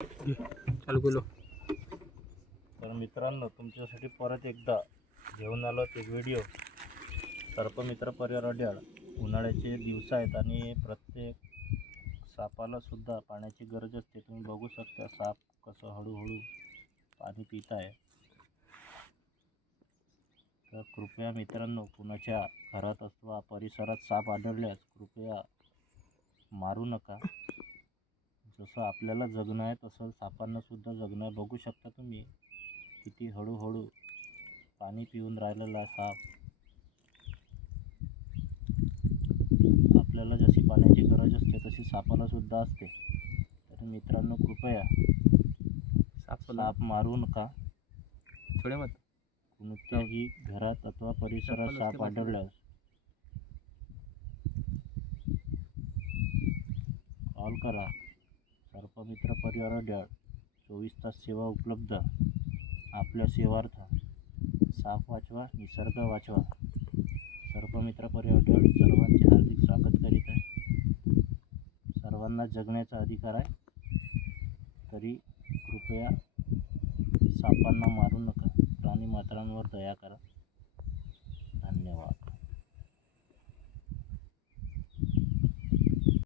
चालू केलो. तर मित्रांनो तुमच्यासाठी परत एकदा घेऊन आलो एक व्हिडिओ सर्पमित्र परिवार उन्हाळ्याचे दिवस आहेत आणि प्रत्येक सापाला सुद्धा पाण्याची गरज असते. तुम्ही बघू शकता साप कसं हळूहळू पाणी पित आहे. तर कृपया मित्रांनो कुणाच्या घरात अथवा परिसरात साप आढळल्यास कृपया मारू नका. जसं आपल्याला जगणं आहे तसं सापांना सुद्धा जगणं आहे. बघू शकता तुम्ही किती हळूहळू पाणी पिऊन राहिलेला आहे साप. आपल्याला जशी पाण्याची गरज असते तशी सापाला सुद्धा असते. तर मित्रांनो कृपया साप साप मारू नका. थोड्या मत कोणत्याही घरात अथवा परिसरात साप आढळल्यास. कॉल करा. सर्पमित्र परिवार चोवीस तास सेवा उपलब्ध. आपल्या सेवार्थ साप वाचवा निसर्ग वाचवा. सर्पमित्र परिवार सर्वांचे हार्दिक स्वागत करीत आहे. सर्वांना जगण्याचा अधिकार आहे. तरी कृपया सापांना मारू नका. प्राणी मात्रांवर दया करा. धन्यवाद.